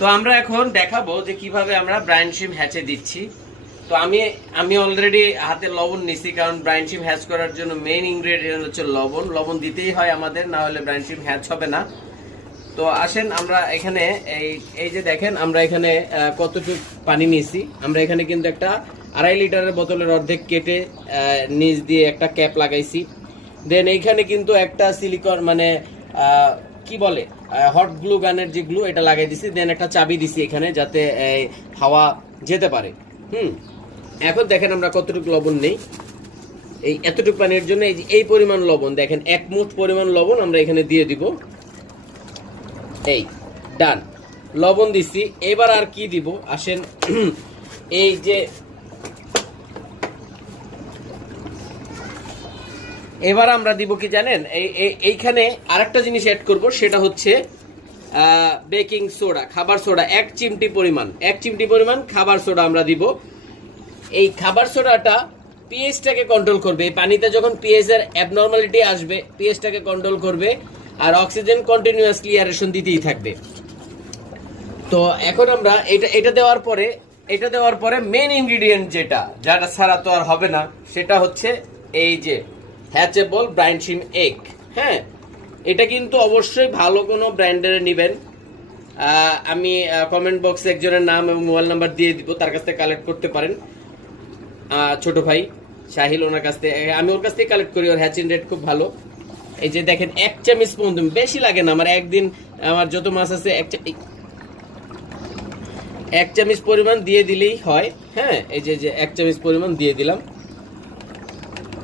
তো আমরা এখন দেখাবো যে কীভাবে আমরা ব্রাইন শিম হ্যাচে দিচ্ছি। তো আমি আমি অলরেডি হাতে লবণ নিছি, কারণ ব্রাইন শিম হ্যাচ করার জন্য মেইন ইনগ্রেডিয়েন্ট হচ্ছে লবণ। লবণ দিতেই হয় আমাদের, না হলে ব্রাইন শিম হ্যাচ হবে না। তো আসেন আমরা এখানে এই এই যে দেখেন, আমরা এখানে কতটুকু পানি নিয়েছি আমরা এখানে কিন্তু একটা আড়াই লিটারের বোতলের অর্ধেক কেটে নিচ দিয়ে একটা ক্যাপ লাগাইছি। দেন এইখানে কিন্তু একটা সিলিকন মানে কি বলে হট গ্লু গানের যে গ্লু এটা লাগাই দিছি দেন একটা চাবি দিছি এখানে যাতে হাওয়া যেতে পারে। হুম, এখন দেখেন আমরা কতটুকু লবণ নেই। এই, এতটুকু পানির জন্য এই যে, এই পরিমাণ লবণ, দেখেন, এক মুঠ পরিমাণ লবণ আমরা এখানে দিয়ে দিব। এই ডান লবণ দিছি, এবার আর কি দিব? আসেন, এই যে এবার আমরা দিব কি জানেন? এই, এই- এইখানে আরেকটা জিনিস অ্যাড করব, সেটা হচ্ছে বেকিং সোডা খাবার সোডা এক চিমটি পরিমাণ, এক চিমটি পরিমাণ খাবার সোডা আমরা দিব। এই খাবার সোডাটা পিএইচটাকে কন্ট্রোল করবে। এই পানিতে যখন পিএইচ এর অ্যাবনর্মালিটি আসবে পিএইচটাকে কন্ট্রোল করবে আর অক্সিজেন কন্টিনিউয়াসলি এয়ারেশন দিতেই থাকবে। তো এখন আমরা এটা এটা দেওয়ার পরে, এটা দেওয়ার পরে মেন ইনগ্রেডিয়েন্ট যেটা যেটা ছাড়া তো আর হবে না, সেটা হচ্ছে এই যে হ্যাচেবল ব্রাইন শিম এগ হ্যাঁ এটা কিন্তু অবশ্যই ভালো কোনো ব্র্যান্ডের নেবেন। আমি কমেন্ট বক্সে একজনের নাম এবং মোবাইল নাম্বার দিয়ে দিব, তার কাছ থেকে কালেক্ট করতে পারেন। ছোট ভাই সাহিল ওনার কাছ থেকে, আমি ওর কাছ থেকে কালেক্ট করি, ওর হ্যাচিং রেট খুব ভালো। এই যে দেখেন, এক চামিচ পর্যন্ত, বেশি লাগে না, আমার একদিন, আমার যত মাছ আছে, এক এক চামচ পরিমাণ দিয়ে দিলেই হয়। হ্যাঁ এই যে এক চামচ পরিমাণ দিয়ে দিলাম।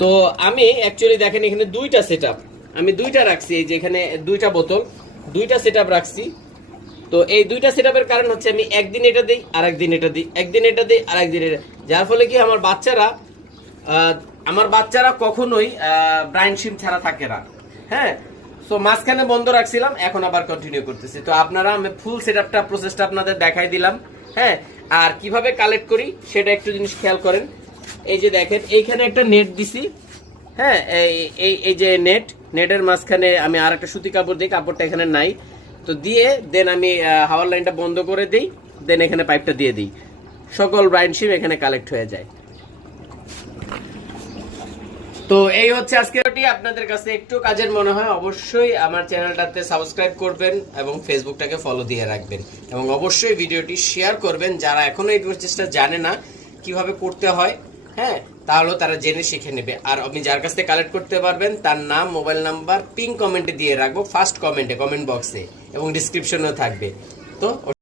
তো আমি অ্যাকচুয়ালি দেখেন এখানে দুইটা সেট আমি দুইটা রাখছি, এই যে এখানে দুইটা বোতল, দুইটা সেট রাখছি। তো এই দুইটা সেট কারণ হচ্ছে আমি একদিন এটা দিই আর একদিন এটা দিই, একদিন এটা দিই আর একদিন এটা যার ফলে কি আমার বাচ্চারা আমার বাচ্চারা কখনোই ব্রাইন ছাড়া থাকে না। হ্যাঁ? সো মাঝখানে বন্ধ রাখছিলাম, এখন আবার কন্টিনিউ করতেছি। তো আপনারা, আমি ফুল সেট আপটা প্রসেসটা আপনাদের দেখাই দিলাম। হ্যাঁ? আর কীভাবে কালেক্ট করি, সেটা একটু জিনিস খেয়াল করেন। এই যে দেখেন, এইখানে একটা নেট দিছি। হ্যাঁ এই- এই যে নেট নেটের মাঝখানে আমি আর একটা সুতি কাপড় দিই, কাপড়টা এখানে নাই। তো দিয়ে দেন আমি হাওয়ার লাইনটা বন্ধ করে দিই দেন এখানে পাইপটা দিয়ে দিই। সকল ব্রাইন শিম এখানে কালেক্ট হয়ে যায়। তো এই হচ্ছে ভিডিওটি। আপনাদের কাছে একটু কাজের মনে হয়, অবশ্যই আমার চ্যানেলটাতে সাবস্ক্রাইব করবেন এবং ফেসবুকটাকে ফলো দিয়ে রাখবেন। এবং অবশ্যই ভিডিওটি শেয়ার করবেন। যারা এখনও এই প্রচেষ্টা জানে না কীভাবে করতে হয় হ্যাঁ তাহলেও তারা জেনে শিখে নেবে। আর আপনি যার কাছ থেকে কালেক্ট করতে পারবেন, তার নাম মোবাইল নাম্বার পিং কমেন্টে দিয়ে রাখব ফার্স্ট কমেন্টে কমেন্ট বক্সে এবং ডিসক্রিপশনেও থাকবে। তো